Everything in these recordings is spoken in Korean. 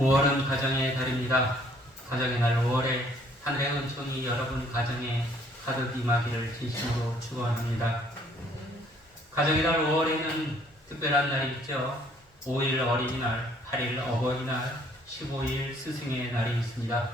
5월은 가정의 달입니다. 가정의 날 5월에 하늘의 은총이 여러분 가정에 가득 임하기를 진심으로 축원합니다. 가정의 달 5월에는 특별한 날이 있죠. 5일 어린이날, 8일 어버이날, 15일 스승의 날이 있습니다.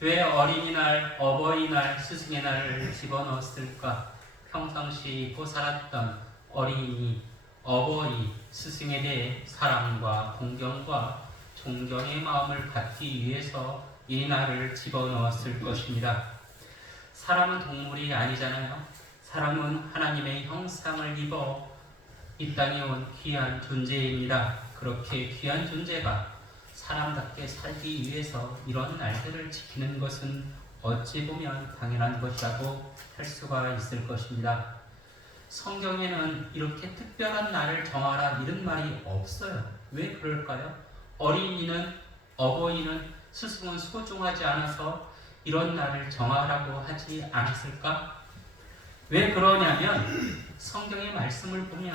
왜 어린이날, 어버이날, 스승의 날을 집어넣었을까? 평상시 잊고 살았던 어린이, 어버이, 스승에 대해 사랑과 공경과 존경의 마음을 갖기 위해서 이 날을 집어넣었을 것입니다. 사람은 동물이 아니잖아요. 사람은 하나님의 형상을 입어 이 땅에 온 귀한 존재입니다. 그렇게 귀한 존재가 사람답게 살기 위해서 이런 날들을 지키는 것은 어찌 보면 당연한 것이라고 할 수가 있을 것입니다. 성경에는 이렇게 특별한 날을 정하라 이런 말이 없어요. 왜 그럴까요? 어린이는, 어버이는, 스승은 소중하지 않아서 이런 날을 정하라고 하지 않았을까? 왜 그러냐면 성경의 말씀을 보면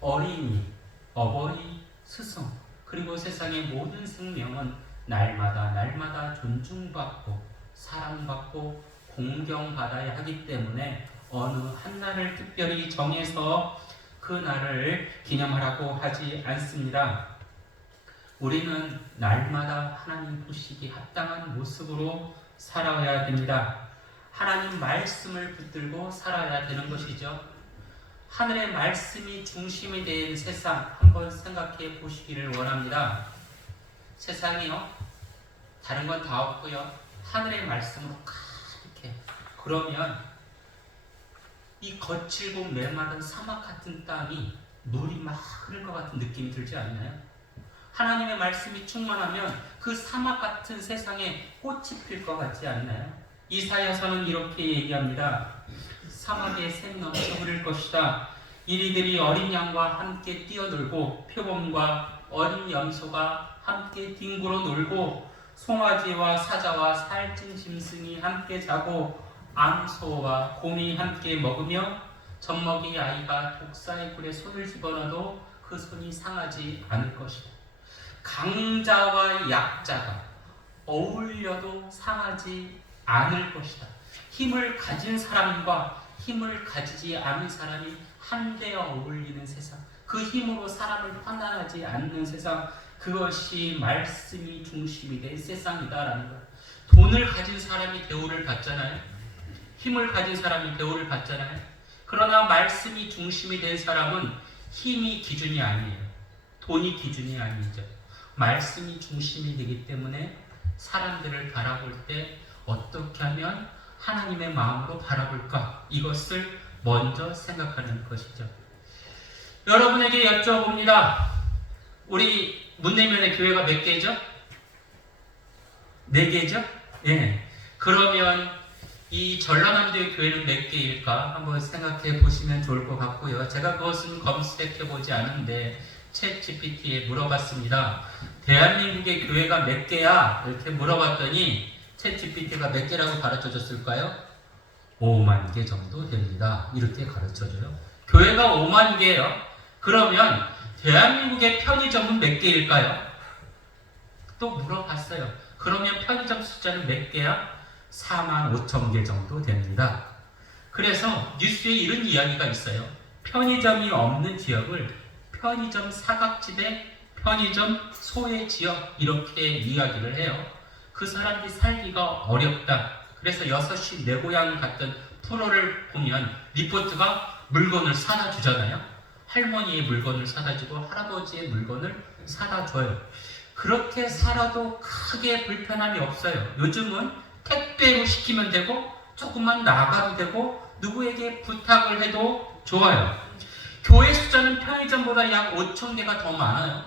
어린이, 어버이, 스승, 그리고 세상의 모든 생명은 날마다 존중받고 사랑받고 공경받아야 하기 때문에 어느 한 날을 특별히 정해서 그 날을 기념하라고 하지 않습니다. 우리는 날마다 하나님 보시기 합당한 모습으로 살아야 됩니다. 하나님 말씀을 붙들고 살아야 되는 것이죠. 하늘의 말씀이 중심이 된 세상 한번 생각해 보시기를 원합니다. 세상이요, 다른 건 다 없고요, 하늘의 말씀으로 가득해. 그러면 이 거칠고 메마른 사막 같은 땅이 물이 막 흐를 것 같은 느낌이 들지 않나요? 하나님의 말씀이 충만하면 그 사막 같은 세상에 꽃이 필 것 같지 않나요? 이사야서는 이렇게 얘기합니다. 사막에 샘 넘쳐 흐를 것이다. 이리들이 어린 양과 함께 뛰어놀고 표범과 어린 염소가 함께 뒹굴어 놀고 송아지와 사자와 살찐 짐승이 함께 자고 암소와 곰이 함께 먹으며 젖먹이 아이가 독사의 굴에 손을 집어넣어도 그 손이 상하지 않을 것이다. 강자와 약자가 어울려도 상하지 않을 것이다. 힘을 가진 사람과 힘을 가지지 않은 사람이 한데 어울리는 세상, 그 힘으로 사람을 판단하지 않는 세상, 그것이 말씀이 중심이 된 세상이다라는 거예요. 돈을 가진 사람이 대우를 받잖아요. 힘을 가진 사람이 대우를 받잖아요. 그러나 말씀이 중심이 된 사람은 힘이 기준이 아니에요. 돈이 기준이 아니죠. 말씀이 중심이 되기 때문에 사람들을 바라볼 때 어떻게 하면 하나님의 마음으로 바라볼까? 이것을 먼저 생각하는 것이죠. 여러분에게 여쭤봅니다. 우리 문내면의 교회가 몇 개죠? 4개죠? 예. 그러면 이 전라남도의 교회는 몇 개일까? 한번 생각해 보시면 좋을 것 같고요. 제가 그것은 검색해 보지 않은데 챗GPT에 물어봤습니다. 대한민국의 교회가 몇 개야? 이렇게 물어봤더니 챗GPT가 몇 개라고 가르쳐 줬을까요? 5만 개 정도 됩니다. 이렇게 가르쳐 줘요. 교회가 5만 개예요. 그러면 대한민국의 편의점은 몇 개일까요? 또 물어봤어요. 그러면 편의점 숫자는 몇 개야? 4만 5천 개 정도 됩니다. 그래서 뉴스에 이런 이야기가 있어요. 편의점이 없는 지역을 편의점 사각지대, 편의점 소외 지역 이렇게 이야기를 해요. 그 사람들이 살기가 어렵다. 그래서 6시 내 고향 같은 프로를 보면 리포트가 물건을 사다 주잖아요. 할머니의 물건을 사다 주고 할아버지의 물건을 사다 줘요. 그렇게 살아도 크게 불편함이 없어요. 요즘은 택배로 시키면 되고 조금만 나가도 되고 누구에게 부탁을 해도 좋아요. 교회 숫자는 편의점보다 약 5천 개가 더 많아요.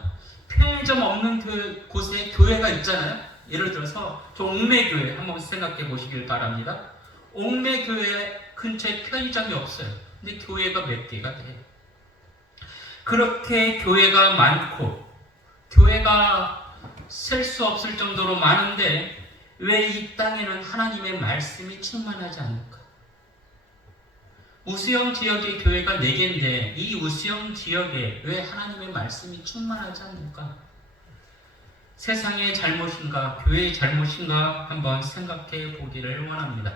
편의점 없는 그 곳에 교회가 있잖아요. 예를 들어서 저 옥매교회 한번 생각해 보시길 바랍니다. 옥매교회 근처에 편의점이 없어요. 근데 교회가 몇 개가 돼요. 그렇게 교회가 많고 교회가 셀 수 없을 정도로 많은데 왜 이 땅에는 하나님의 말씀이 충만하지 않을까? 우수영 지역의 교회가 4개인데 이 우수영 지역에 왜 하나님의 말씀이 충만하지 않을까? 세상의 잘못인가, 교회의 잘못인가 한번 생각해 보기를 원합니다.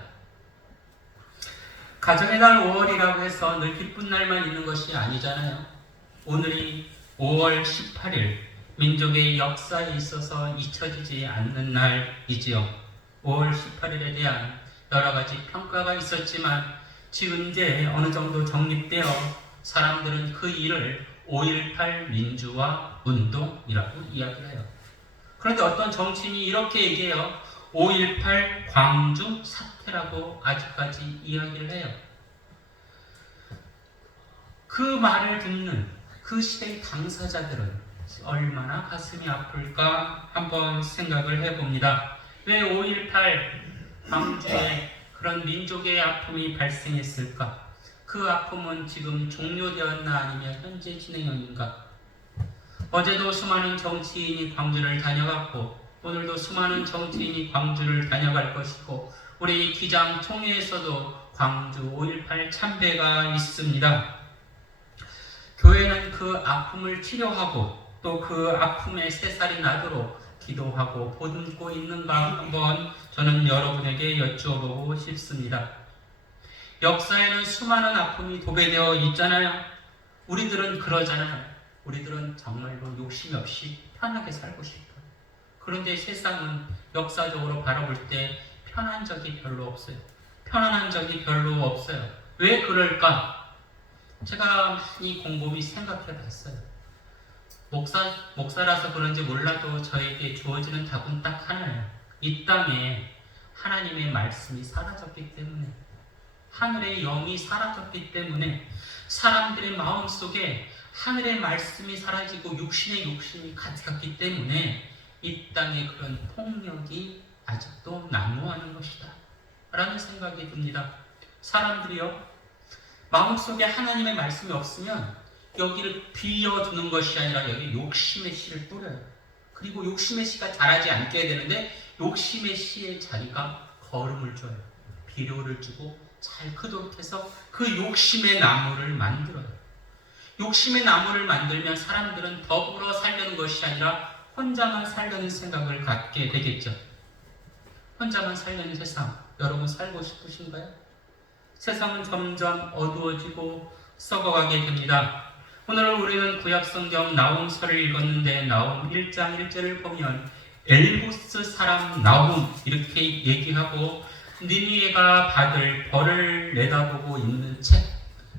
가정의 날 5월이라고 해서 늘 기쁜 날만 있는 것이 아니잖아요. 오늘이 5월 18일, 민족의 역사에 있어서 잊혀지지 않는 날이지요. 5월 18일에 대한 여러 가지 평가가 있었지만 지금 이제 어느 정도 정립되어 사람들은 그 일을 5.18 민주화 운동이라고 이야기를 해요. 그런데 어떤 정치인이 이렇게 얘기해요. 5.18 광주 사태라고 아직까지 이야기를 해요. 그 말을 듣는 그 시대의 당사자들은 얼마나 가슴이 아플까 한번 생각을 해봅니다. 왜 5.18 광주에 그런 민족의 아픔이 발생했을까? 그 아픔은 지금 종료되었나 아니면 현재 진행형인가? 어제도 수많은 정치인이 광주를 다녀갔고 오늘도 수많은 정치인이 광주를 다녀갈 것이고 우리 기장 총회에서도 광주 5.18 참배가 있습니다. 교회는 그 아픔을 치료하고 또 그 아픔의 새살이 나도록 기도하고 보듬고 있는가 한번 저는 여러분에게 여쭈어보고 싶습니다. 역사에는 수많은 아픔이 도배되어 있잖아요. 우리들은 그러잖아요. 우리들은 정말로 욕심 없이 편하게 살고 싶어요. 그런데 세상은 역사적으로 바라볼 때 편한 적이 별로 없어요. 편안한 적이 별로 없어요. 왜 그럴까? 제가 많이 곰곰이 생각해 봤어요. 목사라서 그런지 몰라도 저에게 주어지는 답은 딱 하나예요. 이 땅에 하나님의 말씀이 사라졌기 때문에, 하늘의 영이 사라졌기 때문에 사람들의 마음속에 하늘의 말씀이 사라지고 육신의 욕심이 가득했기 때문에 이 땅에 그런 폭력이 아직도 난무하는 것이다 라는 생각이 듭니다. 사람들이요, 마음속에 하나님의 말씀이 없으면 여기를 비워두는 것이 아니라 여기 욕심의 씨를 뿌려요. 그리고 욕심의 씨가 자라지 않게 되는데 욕심의 씨의 자리가 거름을 줘요. 비료를 주고 잘 크도록 해서 그 욕심의 나무를 만들어요. 욕심의 나무를 만들면 사람들은 더불어 살려는 것이 아니라 혼자만 살려는 생각을 갖게 되겠죠. 혼자만 살려는 세상, 여러분 살고 싶으신가요? 세상은 점점 어두워지고 썩어가게 됩니다. 오늘 우리는 구약성경 나훔서를 읽었는데 나훔 1장 1절을 보면 엘보스 사람 나훔 이렇게 얘기하고 니느웨가 받을 벌을 내다보고 있는 책,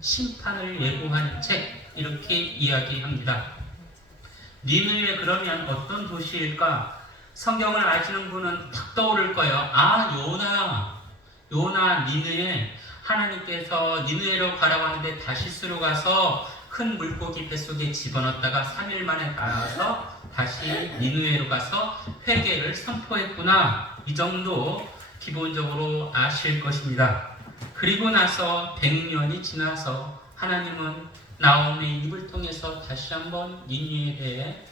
심판을 예고하는 책 이렇게 이야기합니다. 니느웨 그러면 어떤 도시일까? 성경을 아시는 분은 탁 떠오를 거예요. 아, 요나 니느웨, 하나님께서 니느웨로 가라고 하는데 다시스로 가서 큰 물고기 뱃속에 집어넣었다가 3일 만에 나와서 다시 니느웨로 가서 회개를 선포했구나. 이 정도 기본적으로 아실 것입니다. 그리고 나서 100년이 지나서 하나님은 나홈의 입을 통해서 다시 한번 니느웨에 대해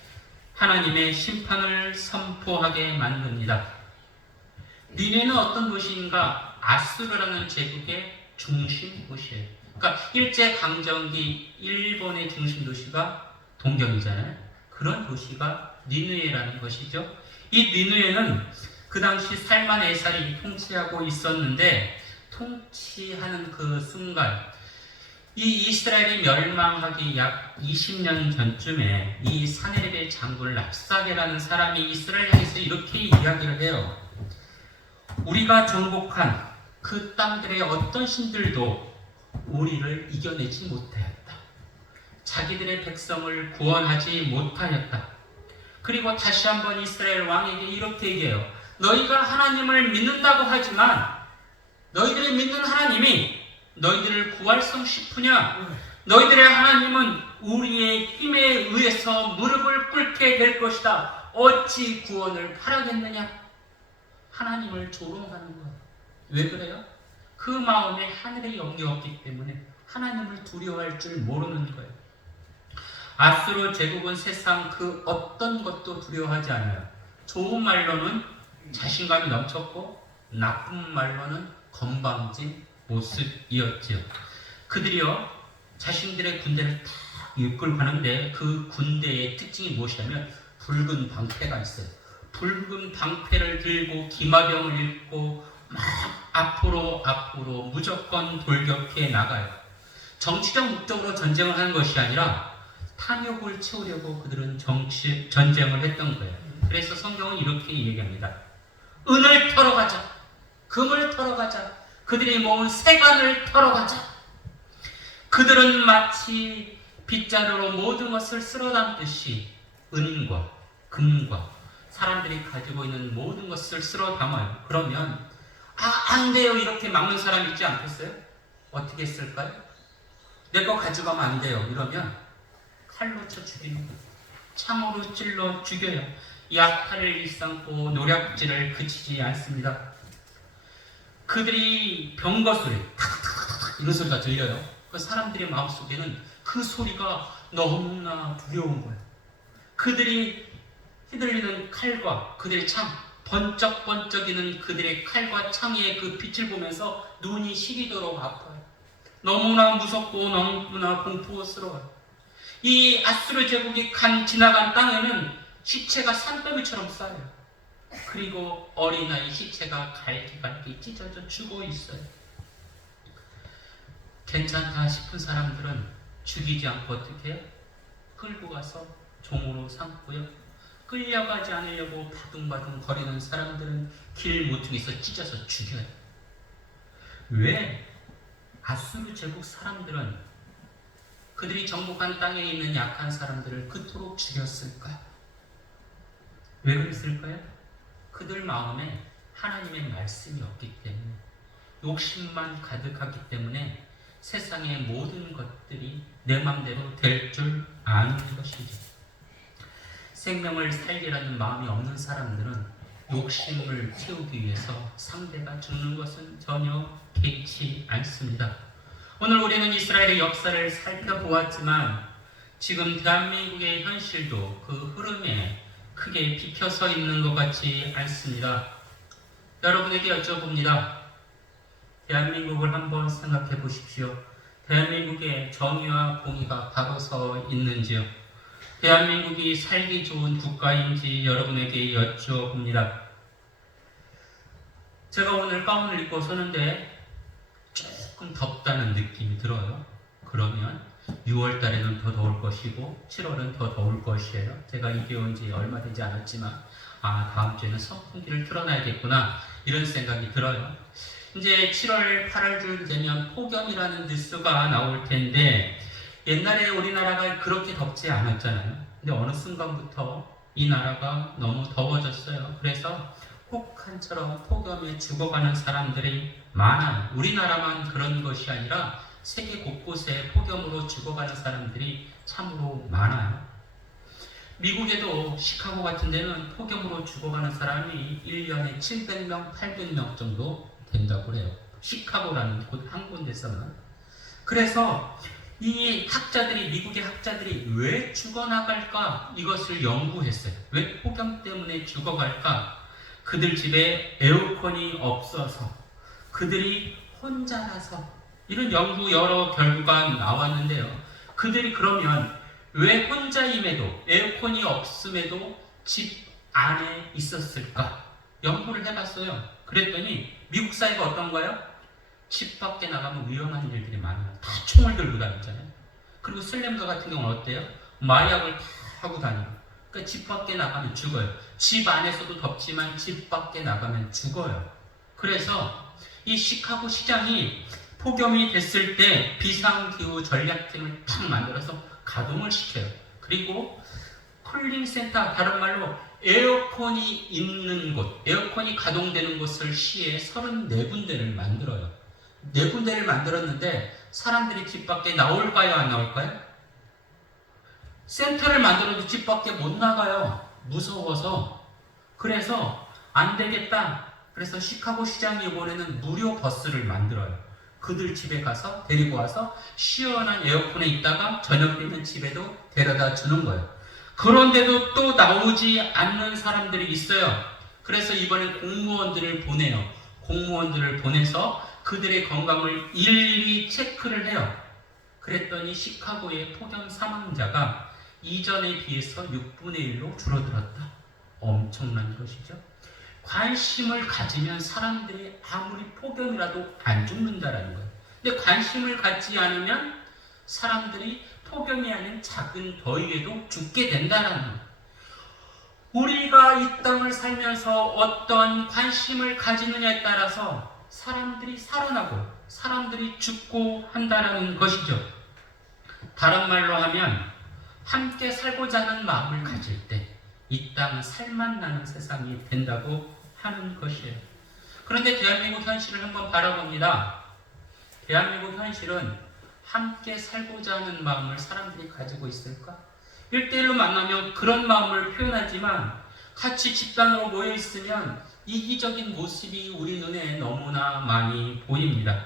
하나님의 심판을 선포하게 만듭니다. 니느웨는 어떤 도시인가? 아수르라는 제국의 중심 도시예요. 그러니까 일제강점기 일본의 중심 도시가 동경이잖아요. 그런 도시가 니느웨라는 것이죠. 이 니느웨는 그 당시 살만 에살이 통치하고 있었는데 통치하는 그 순간 이 이스라엘이 멸망하기 약 20년 전쯤에 이 사네립의 장군 랍사게라는 사람이 이스라엘 향해서 이렇게 이야기를 해요. 우리가 정복한 그 땅들의 어떤 신들도 우리를 이겨내지 못하였다. 자기들의 백성을 구원하지 못하였다. 그리고 다시 한번 이스라엘 왕에게 이렇게 얘기해요. 너희가 하나님을 믿는다고 하지만 너희들이 믿는 하나님이 너희들을 구할성 싶으냐? 너희들의 하나님은 우리의 힘에 의해서 무릎을 꿇게 될 것이다. 어찌 구원을 바라겠느냐? 하나님을 조롱하는 거예요. 왜 그래요? 그 마음에 하늘의 영이 없기 때문에 하나님을 두려워할 줄 모르는 거예요. 아수르 제국은 세상 그 어떤 것도 두려워하지 않아요. 좋은 말로는 자신감이 넘쳤고 나쁜 말로는 건방진 모습이었지요. 그들이요 자신들의 군대를 다 이끌고 가는데 그 군대의 특징이 무엇이냐면 붉은 방패가 있어요. 붉은 방패를 들고 기마병을 입고 막 앞으로 무조건 돌격해 나가요. 정치적 목적으로 전쟁을 하는 것이 아니라 탐욕을 채우려고 그들은 전쟁을 했던 거예요. 그래서 성경은 이렇게 얘기합니다. 은을 털어가자. 금을 털어가자. 그들이 모은 세간을 털어가자. 그들은 마치 빗자루로 모든 것을 쓸어 담듯이 은과 금과 사람들이 가지고 있는 모든 것을 쓸어 담아요. 그러면 안 돼요. 이렇게 막는 사람 있지 않겠어요? 어떻게 했을까요? 내 거 가져가면 안 돼요. 이러면 칼로 쳐 죽이는 거예요. 창으로 찔러 죽여요. 약탈을 일삼고 노략질을 그치지 않습니다. 그들이 병거 소리, 탁탁탁탁 이런 소리가 들려요. 그 사람들의 마음속에는 그 소리가 너무나 두려운 거예요. 그들이 휘둘리는 칼과 그들의 창, 번쩍번쩍이는 그들의 칼과 창의 그 빛을 보면서 눈이 시리도록 아파요. 너무나 무섭고 너무나 공포스러워요. 이 아수르 제국이 지나간 땅에는 시체가 산더미처럼 쌓여요. 그리고 어린아이 시체가 갈기갈기 찢어져 죽어 있어요. 괜찮다 싶은 사람들은 죽이지 않고 어떻게 해요? 끌고 가서 종으로 삼고요. 끌려가지 않으려고 바둥바둥 거리는 사람들은 길 모퉁이에서 찢어서 죽여요. 왜 아수르 제국 사람들은 그들이 정복한 땅에 있는 약한 사람들을 그토록 죽였을까요? 왜 그랬을까요? 그들 마음에 하나님의 말씀이 없기 때문에, 욕심만 가득하기 때문에 세상의 모든 것들이 내 맘대로 될 줄 아는 것이죠. 생명을 살리라는 마음이 없는 사람들은 욕심을 채우기 위해서 상대가 죽는 것은 전혀 개의치 않습니다. 오늘 우리는 이스라엘의 역사를 살펴보았지만 지금 대한민국의 현실도 그 흐름에 크게 비켜서 있는 것 같지 않습니다. 여러분에게 여쭤봅니다. 대한민국을 한번 생각해 보십시오. 대한민국에 정의와 공의가 바로 서 있는지요? 대한민국이 살기 좋은 국가인지 여러분에게 여쭤봅니다. 제가 오늘 가운을 입고 서는데 조금 덥다는 느낌이 들어요. 그러면 6월 달에는 더 더울 것이고 7월은 더 더울 것이에요. 제가 이게 온 지 얼마 되지 않았지만 다음 주에는 선풍기를 틀어놔야겠구나 이런 생각이 들어요. 이제 7월, 8월쯤 되면 폭염이라는 뉴스가 나올 텐데 옛날에 우리나라가 그렇게 덥지 않았잖아요. 근데 어느 순간부터 이 나라가 너무 더워졌어요. 그래서 혹한처럼 폭염에 죽어가는 사람들이 많아요. 우리나라만 그런 것이 아니라 세계 곳곳에 폭염으로 죽어가는 사람들이 참으로 많아요. 미국에도 시카고 같은 데는 폭염으로 죽어가는 사람이 1년에 700명, 800명 정도 된다고 해요. 시카고라는 곳 한 군데서만. 그래서 이 학자들이, 미국의 학자들이 왜 죽어나갈까? 이것을 연구했어요. 왜 폭염 때문에 죽어갈까? 그들 집에 에어컨이 없어서, 그들이 혼자라서, 이런 연구 여러 결과가 나왔는데요. 그들이 그러면 왜 혼자임에도, 에어컨이 없음에도 집 안에 있었을까? 연구를 해봤어요. 그랬더니 미국 사회가 어떤가요? 집 밖에 나가면 위험한 일들이 많아요. 다 총을 들고 다니잖아요. 그리고 슬램가 같은 경우는 어때요? 마약을 다 하고 다녀요. 그러니까 집 밖에 나가면 죽어요. 집 안에서도 덥지만 집 밖에 나가면 죽어요. 그래서 이 시카고 시장이 폭염이 됐을 때 비상기후 전략팀을 탁 만들어서 가동을 시켜요. 그리고 쿨링센터, 다른 말로 에어컨이 있는 곳, 에어컨이 가동되는 곳을 시에 34군데를 만들어요. 4군데를 만들었는데 사람들이 집 밖에 나올까요? 안 나올까요? 센터를 만들어도 집 밖에 못 나가요. 무서워서. 그래서 안 되겠다. 그래서 시카고 시장이 이번에는 무료 버스를 만들어요. 그들 집에 가서 데리고 와서 시원한 에어컨에 있다가 저녁 되면 집에도 데려다 주는 거예요. 그런데도 또 나오지 않는 사람들이 있어요. 그래서 이번에 공무원들을 보내요. 공무원들을 보내서 그들의 건강을 일일이 체크를 해요. 그랬더니 시카고의 폭염 사망자가 이전에 비해서 6분의 1로 줄어들었다. 엄청난 것이죠. 관심을 가지면 사람들이 아무리 폭염이라도 안 죽는다라는 거예요. 근데 관심을 갖지 않으면 사람들이 폭염이 아닌 작은 더위에도 죽게 된다는 거예요. 우리가 이 땅을 살면서 어떤 관심을 가지느냐에 따라서 사람들이 살아나고 사람들이 죽고 한다는 것이죠. 다른 말로 하면 함께 살고자 하는 마음을 가질 때 이 땅은 살맛나는 세상이 된다고 하는 것이에요. 그런데 대한민국 현실을 한번 바라봅니다. 대한민국 현실은 함께 살고자 하는 마음을 사람들이 가지고 있을까? 1대1로 만나면 그런 마음을 표현하지만 같이 집단으로 모여 있으면 이기적인 모습이 우리 눈에 너무나 많이 보입니다.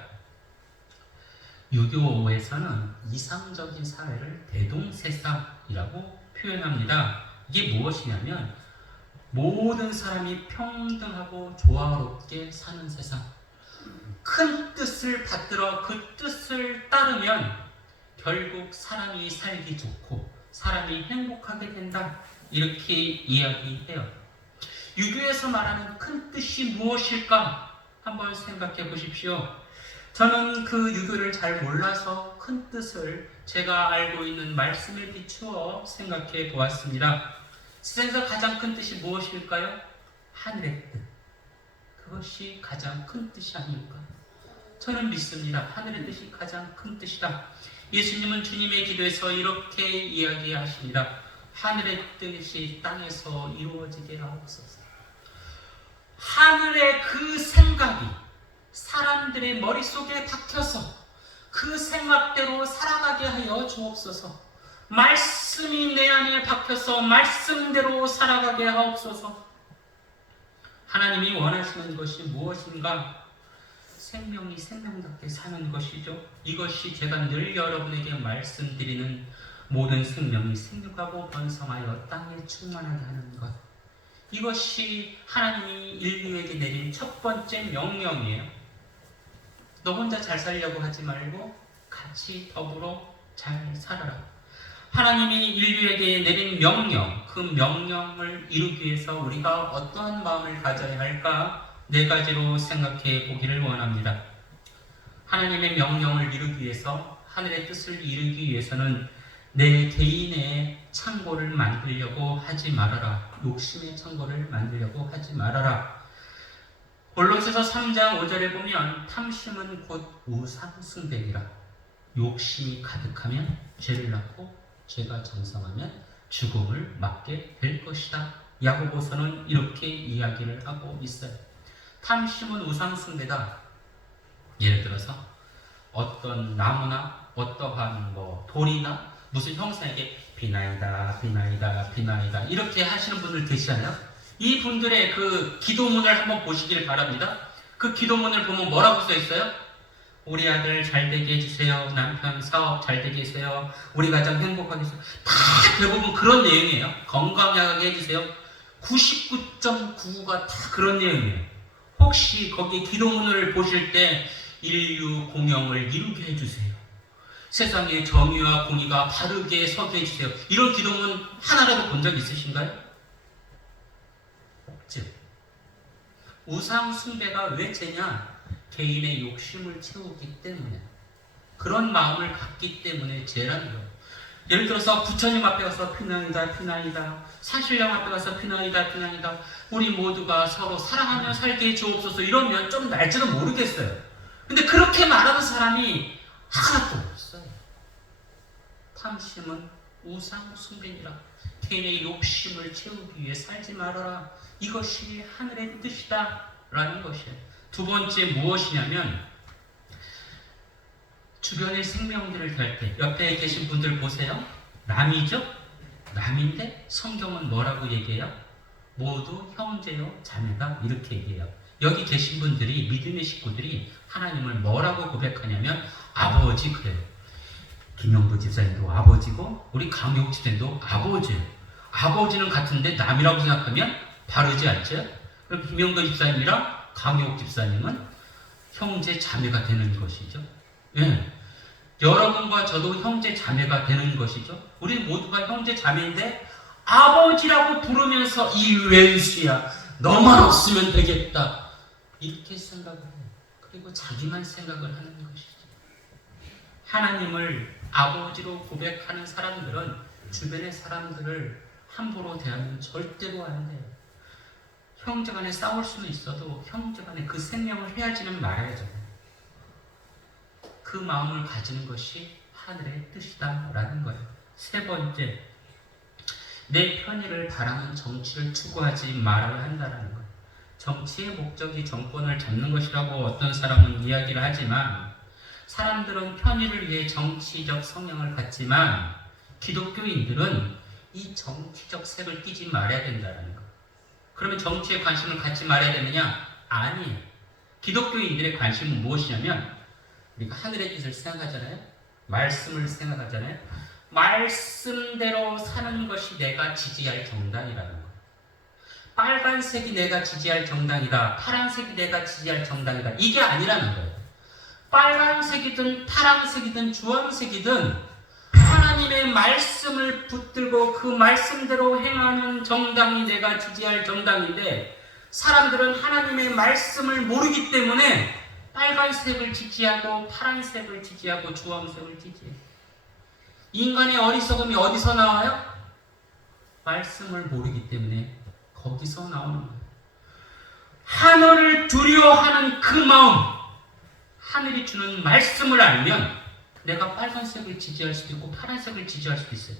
유교에서는 이상적인 사회를 대동세상이라고 표현합니다. 이게 무엇이냐면 모든 사람이 평등하고 조화롭게 사는 세상. 큰 뜻을 받들어 그 뜻을 따르면 결국 사람이 살기 좋고 사람이 행복하게 된다. 이렇게 이야기해요. 유교에서 말하는 큰 뜻이 무엇일까? 한번 생각해 보십시오. 저는 그 유교를 잘 몰라서 큰 뜻을 제가 알고 있는 말씀에 비추어 생각해 보았습니다. 세상에서 가장 큰 뜻이 무엇일까요? 하늘의 뜻. 그것이 가장 큰 뜻이 아닐까? 저는 믿습니다. 하늘의 뜻이 가장 큰 뜻이다. 예수님은 주님의 기도에서 이렇게 이야기하십니다. 하늘의 뜻이 땅에서 이루어지게 하옵소서. 하늘의 그 생각이 사람들의 머릿속에 박혀서 그 생각대로 살아가게 하여 주옵소서. 말씀이 내 안에 박혀서 말씀대로 살아가게 하옵소서. 하나님이 원하시는 것이 무엇인가? 생명이 생명답게 사는 것이죠. 이것이 제가 늘 여러분에게 말씀드리는 모든 생명이 생육하고 번성하여 땅에 충만하게 하는 것. 이것이 하나님이 인류에게 내린 첫 번째 명령이에요. 너 혼자 잘 살려고 하지 말고 같이 더불어 잘 살아라. 하나님이 인류에게 내린 명령, 그 명령을 이루기 위해서 우리가 어떠한 마음을 가져야 할까? 4가지로 생각해 보기를 원합니다. 하나님의 명령을 이루기 위해서, 하늘의 뜻을 이루기 위해서는 내 개인의 창고를 만들려고 하지 말아라. 욕심의 창고를 만들려고 하지 말아라. 골로새서 3장 5절에 보면 탐심은 곧 우상숭배이라. 욕심이 가득하면 죄를 낳고 죄가 장성하면 죽음을 맞게 될 것이다. 야고보서는 이렇게 이야기를 하고 있어요. 탐심은 우상숭배다. 예를 들어서 어떤 나무나 어떠한 돌이나 무슨 형상에게 비나이다 비나이다 비나이다 이렇게 하시는 분들 계시잖아요. 이 분들의 그 기도문을 한번 보시길 바랍니다. 그 기도문을 보면 뭐라고 써 있어요? 우리 아들 잘 되게 해주세요. 남편 사업 잘 되게 해주세요. 우리 가정 행복하게 해주세요. 다 대부분 그런 내용이에요. 건강하게 해주세요. 99.9가 다 그런 내용이에요. 혹시 거기 기도문을 보실 때 인류 공영을 이루게 해주세요. 세상의 정의와 공의가 바르게 서게 해주세요. 이런 기도문 하나라도 본 적 있으신가요? 없죠. 우상 숭배가 왜 죄냐? 개인의 욕심을 채우기 때문에, 그런 마음을 갖기 때문에 죄라는 거예요. 예를 들어서 부처님 앞에 가서 피난이다 피난이다, 산신령 앞에 가서 피난이다 피난이다, 우리 모두가 서로 사랑하며 살게 해 주옵소서 이러면 좀 날지도 모르겠어요. 근데 그렇게 말하는 사람이 하나도 없어요. 탐심은 우상 숭배니라. 개인의 욕심을 채우기 위해 살지 말아라. 이것이 하늘의 뜻이다 라는 것이에요. 두 번째 무엇이냐면, 주변의 생명들을 대할 때 옆에 계신 분들 보세요. 남이죠? 남인데 성경은 뭐라고 얘기해요? 모두 형제요 자매다 이렇게 얘기해요. 여기 계신 분들이, 믿음의 식구들이 하나님을 뭐라고 고백하냐면 아버지 그래요. 김영도 집사님도 아버지고 우리 강용 집사님도 아버지예요. 아버지는 같은데 남이라고 생각하면 바르지 않죠? 그럼 김영도 집사님이랑 강용 집사님은 형제 자매가 되는 것이죠. 예. 여러분과 저도 형제 자매가 되는 것이죠. 우리 모두가 형제 자매인데 아버지라고 부르면서 이 왼수야 너만 없으면 되겠다 이렇게 생각을 해요. 그리고 자기만 생각을 하는 것이죠. 하나님을 아버지로 고백하는 사람들은 주변의 사람들을 함부로 대하면 절대로 안 돼요. 형제간에 싸울 수는 있어도 형제간에 그 생명을 헤아지는 말아야죠. 그 마음을 가지는 것이 하늘의 뜻이다라는 거예요. 세 번째, 내 편의를 바라는 정치를 추구하지 말아야 한다는 거예요. 정치의 목적이 정권을 잡는 것이라고 어떤 사람은 이야기를 하지만 사람들은 편의를 위해 정치적 성향을 갖지만 기독교인들은 이 정치적 색을 띠지 말아야 된다는 거예요. 그러면 정치에 관심을 갖지 말아야 되느냐? 아니에요. 기독교인들의 관심은 무엇이냐면 우리가 하늘의 뜻을 생각하잖아요. 말씀을 생각하잖아요. 말씀대로 사는 것이 내가 지지할 정당이라는 거예요. 빨간색이 내가 지지할 정당이다. 파란색이 내가 지지할 정당이다. 이게 아니라는 거예요. 빨간색이든 파란색이든 주황색이든 하나님의 말씀을 붙들고 그 말씀대로 행하는 정당이 내가 지지할 정당인데 사람들은 하나님의 말씀을 모르기 때문에 빨간색을 지지하고 파란색을 지지하고 주황색을 지지해요. 인간의 어리석음이 어디서 나와요? 말씀을 모르기 때문에 거기서 나오는 거예요. 하늘을 두려워하는 그 마음, 하늘이 주는 말씀을 알면 내가 빨간색을 지지할 수도 있고 파란색을 지지할 수도 있어요.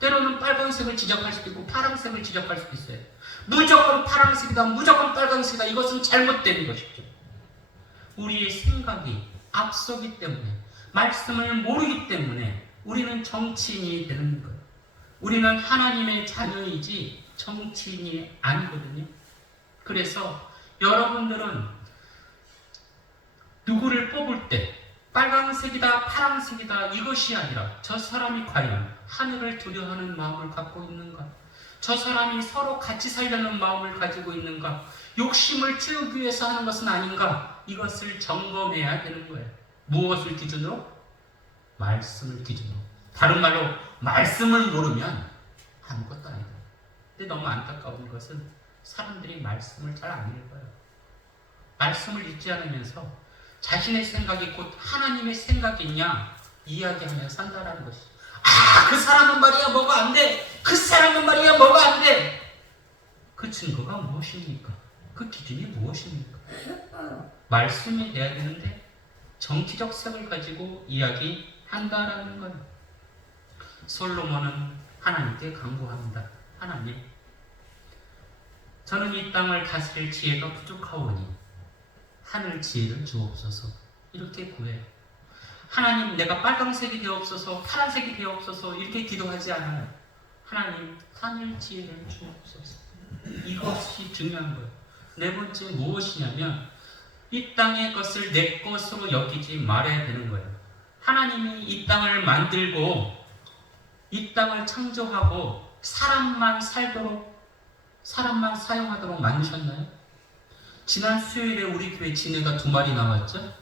때로는 빨간색을 지적할 수도 있고 파란색을 지적할 수도 있어요. 무조건 파란색이다, 무조건 빨간색이다, 이것은 잘못된 것이죠. 우리의 생각이 앞서기 때문에, 말씀을 모르기 때문에 우리는 정치인이 되는 거예요. 우리는 하나님의 자녀이지 정치인이 아니거든요. 그래서 여러분들은 누구를 뽑을 때 빨간색이다, 파란색이다 이것이 아니라 저 사람이 과연 하늘을 두려워하는 마음을 갖고 있는가? 저 사람이 서로 같이 살려는 마음을 가지고 있는가? 욕심을 채우기 위해서 하는 것은 아닌가? 이것을 점검해야 되는 거예요. 무엇을 기준으로? 말씀을 기준으로. 다른 말로 말씀을 모르면 아무것도 아니다. 근데 너무 안타까운 것은 사람들이 말씀을 잘 안 읽어요. 말씀을 읽지 않으면서 자신의 생각이 곧 하나님의 생각이냐 이야기하며 산다라는 것이. 그 사람은 말이야 뭐가 안 돼. 그 사람은 말이야 뭐가 안 돼. 그 증거가 무엇입니까? 그 기준이 무엇입니까? 말씀이 돼야 되는데 정치적 색을 가지고 이야기한다라는 거예요. 솔로몬은 하나님께 간구합니다. 하나님, 저는 이 땅을 다스릴 지혜가 부족하오니 하늘 지혜를 주옵소서. 이렇게 구해요. 하나님, 내가 빨강색이 되옵소서, 파란색이 되옵소서 이렇게 기도하지 않아요. 하나님, 하늘 지혜를 주옵소서. 이것이 중요한 거예요. 네 번째 무엇이냐면 이 땅의 것을 내 것으로 여기지 말아야 되는 거예요. 하나님이 이 땅을 만들고 이 땅을 창조하고 사람만 살도록, 사람만 사용하도록 만드셨나요? 지난 수요일에 우리 교회 지네가 2마리 나왔죠?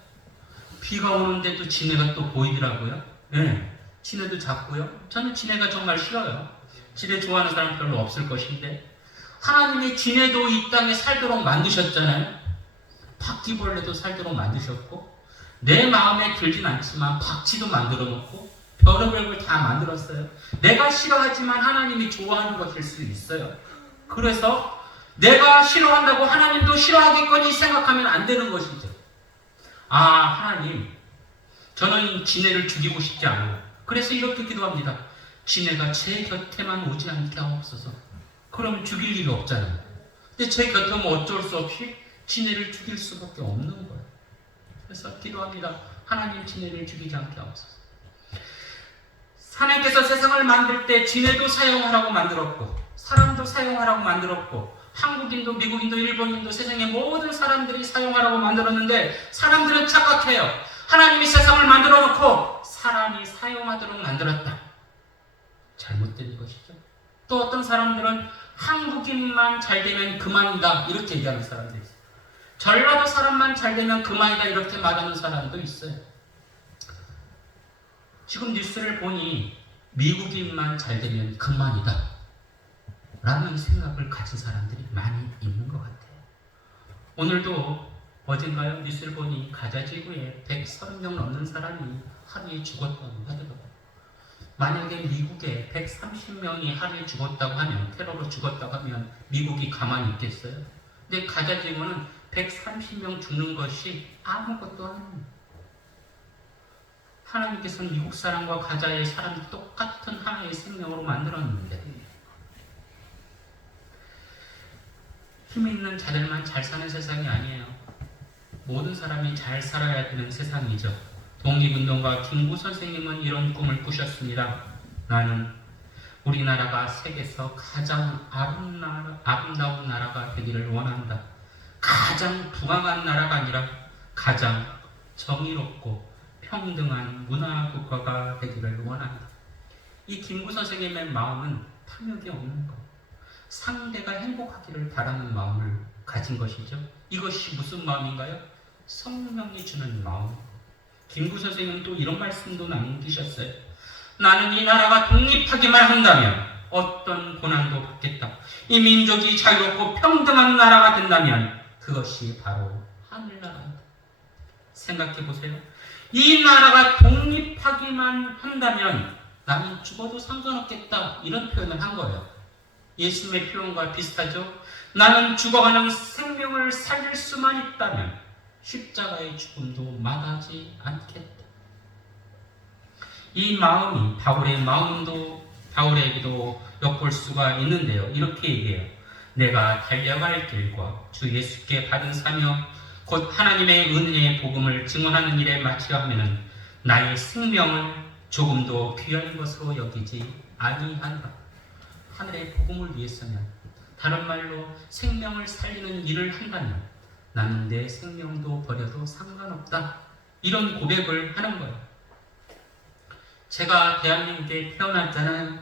비가 오는데도 지네가 또 보이더라고요. 네, 지네도 작고요. 저는 지네가 정말 싫어요. 지네 좋아하는 사람 별로 없을 것인데 하나님이 지네도 이 땅에 살도록 만드셨잖아요. 바퀴벌레도 살도록 만드셨고 내 마음에 들진 않지만 박쥐도 만들어 놓고 별의별 걸 다 만들었어요. 내가 싫어하지만 하나님이 좋아하는 것일 수 있어요. 그래서 내가 싫어한다고 하나님도 싫어하겠거니 생각하면 안 되는 것이죠. 하나님, 저는 지네를 죽이고 싶지 않아요. 그래서 이렇게 기도합니다. 지네가 제 곁에만 오지 않게 하옵소서. 그럼 죽일 일이 없잖아요. 근데 제 곁에 오면 어쩔 수 없이 지네를 죽일 수밖에 없는 거예요. 그래서 기도합니다. 하나님, 지네를 죽이지 않게 하옵소서. 하나님께서 세상을 만들 때 지네도 사용하라고 만들었고 사람도 사용하라고 만들었고 한국인도 미국인도 일본인도 세상의 모든 사람들이 사용하라고 만들었는데 사람들은 착각해요. 하나님이 세상을 만들어 놓고 사람이 사용하도록 만들었다. 잘못된 것이죠. 또 어떤 사람들은 한국인만 잘 되면 그만이다 이렇게 얘기하는 사람들이 있어요. 전라도 사람만 잘 되면 그만이다 이렇게 말하는 사람도 있어요. 지금 뉴스를 보니 미국인만 잘 되면 그만이다. 라는 생각을 가진 사람들이 많이 있는 것 같아요. 오늘도 어젠가요? 뉴스를 보니 가자지구에 130명 넘는 사람이 하루에 죽었다고 하더라고요. 만약에 미국에 130명이 하루에 죽었다고 하면, 테러로 죽었다고 하면 미국이 가만히 있겠어요? 근데 가자지구는 130명 죽는 것이 아무것도 아닙니다. 하나님께서는 미국 사람과 가자의 사람이 똑같은 하나의 생명으로 만들었는데 힘 있는 자들만 잘 사는 세상이 아니에요. 모든 사람이 잘 살아야 되는 세상이죠. 독립운동가 김구 선생님은 이런 꿈을 꾸셨습니다. 나는 우리나라가 세계에서 가장 아름다운 나라가 되기를 원한다. 가장 부강한 나라가 아니라 가장 정의롭고 평등한 문화국가가 되기를 원한다. 이 김구 선생님의 마음은 탐욕이 없는 것, 상대가 행복하기를 바라는 마음을 가진 것이죠. 이것이 무슨 마음인가요? 성령이 주는 마음. 김구 선생님은 또 이런 말씀도 남기셨어요. 나는 이 나라가 독립하기만 한다면 어떤 고난도 받겠다. 이 민족이 자유롭고 평등한 나라가 된다면 그것이 바로 하늘나라입니다. 생각해 보세요. 이 나라가 독립하기만 한다면 나는 죽어도 상관없겠다. 이런 표현을 한 거예요. 예수님의 표현과 비슷하죠. 나는 죽어가는 생명을 살릴 수만 있다면 십자가의 죽음도 마다하지 않겠다. 이 마음이 바울에게도 엿볼 수가 있는데요. 이렇게 얘기해요. 내가 달려갈 길과 주 예수께 받은 사명 곧 하나님의 은혜의 복음을 증언하는 일에 마치려 하면은 나의 생명을 조금도 귀한 것으로 여기지 아니한다. 하늘의 복음을 위해서면, 다른 말로 생명을 살리는 일을 한다면 나는 내 생명도 버려도 상관없다. 이런 고백을 하는 거예요. 제가 대한민국에 태어났잖아요.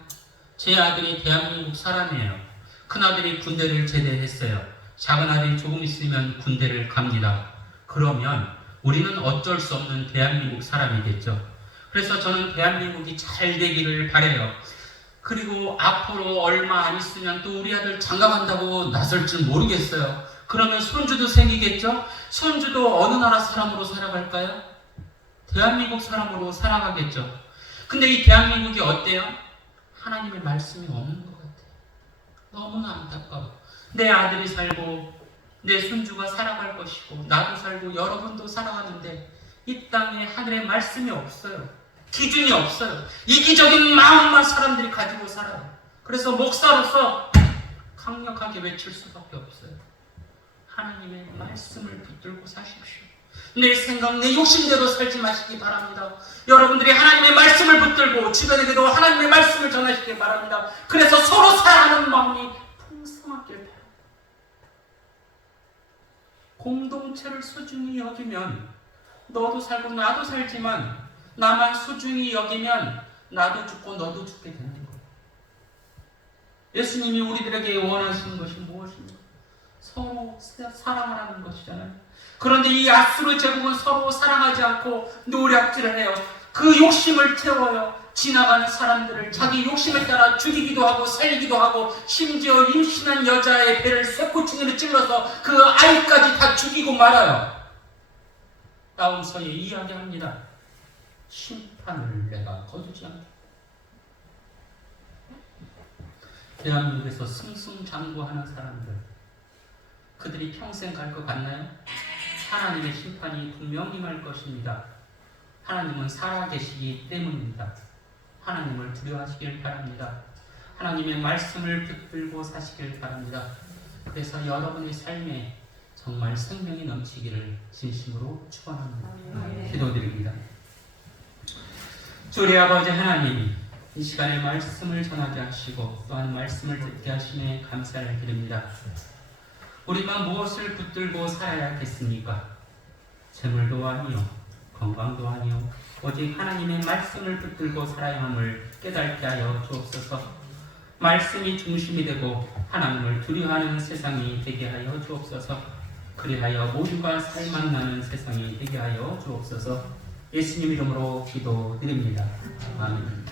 제 아들이 대한민국 사람이에요. 큰아들이 군대를 제대했어요. 작은아들이 조금 있으면 군대를 갑니다. 그러면 우리는 어쩔 수 없는 대한민국 사람이겠죠. 그래서 저는 대한민국이 잘 되기를 바라요. 그리고 앞으로 얼마 안 있으면 또 우리 아들 장가간다고 나설 줄 모르겠어요. 그러면 손주도 생기겠죠? 손주도 어느 나라 사람으로 살아갈까요? 대한민국 사람으로 살아가겠죠. 근데 이 대한민국이 어때요? 하나님의 말씀이 없는 것 같아요. 너무나 안타까워. 내 아들이 살고 내 손주가 살아갈 것이고 나도 살고 여러분도 살아가는데 이 땅에 하늘의 말씀이 없어요. 기준이 없어요. 이기적인 마음만 사람들이 가지고 살아요. 그래서 목사로서 강력하게 외칠 수밖에 없어요. 하나님의 말씀을 붙들고 사십시오. 내 생각, 내 욕심대로 살지 마시기 바랍니다. 여러분들이 하나님의 말씀을 붙들고 주변에게도 하나님의 말씀을 전하시기 바랍니다. 그래서 서로 사랑하는 마음이 풍성하길 바랍니다. 공동체를 소중히 여기면 너도 살고 나도 살지만 나만 소중히 여기면 나도 죽고 너도 죽게 되는 거예요. 예수님이 우리들에게 원하시는 것이 무엇입니까? 서로 사랑하라는 것이잖아요. 그런데 이 아수르 제국은 서로 사랑하지 않고 노략질을 해요. 그 욕심을 채워요. 지나가는 사람들을 자기 욕심에 따라 죽이기도 하고 살리기도 하고 심지어 임신한 여자의 배를 쇠꼬챙이로 찔러서 그 아이까지 다 죽이고 말아요. 다음서에 이야기합니다. 심판을 내가 거두지 않겠다. 대한민국에서 승승장구하는 사람들, 그들이 평생 갈 것 같나요? 하나님의 심판이 분명히 임할 것입니다. 하나님은 살아계시기 때문입니다. 하나님을 두려워하시길 바랍니다. 하나님의 말씀을 붙들고 사시길 바랍니다. 그래서 여러분의 삶에 정말 생명이 넘치기를 진심으로 축원합니다. 기도드립니다. 주 우리 아버지 하나님, 이 시간에 말씀을 전하게 하시고 또한 말씀을 듣게 하심에 감사를 드립니다. 우리가 무엇을 붙들고 살아야겠습니까? 재물도 아니요, 건강도 아니요, 오직 하나님의 말씀을 붙들고 살아야 함을 깨닫게 하여 주옵소서. 말씀이 중심이 되고 하나님을 두려워하는 세상이 되게 하여 주옵소서. 그리하여 모두가 살만 나는 세상이 되게 하여 주옵소서. 예수님 이름으로 기도드립니다. 아멘.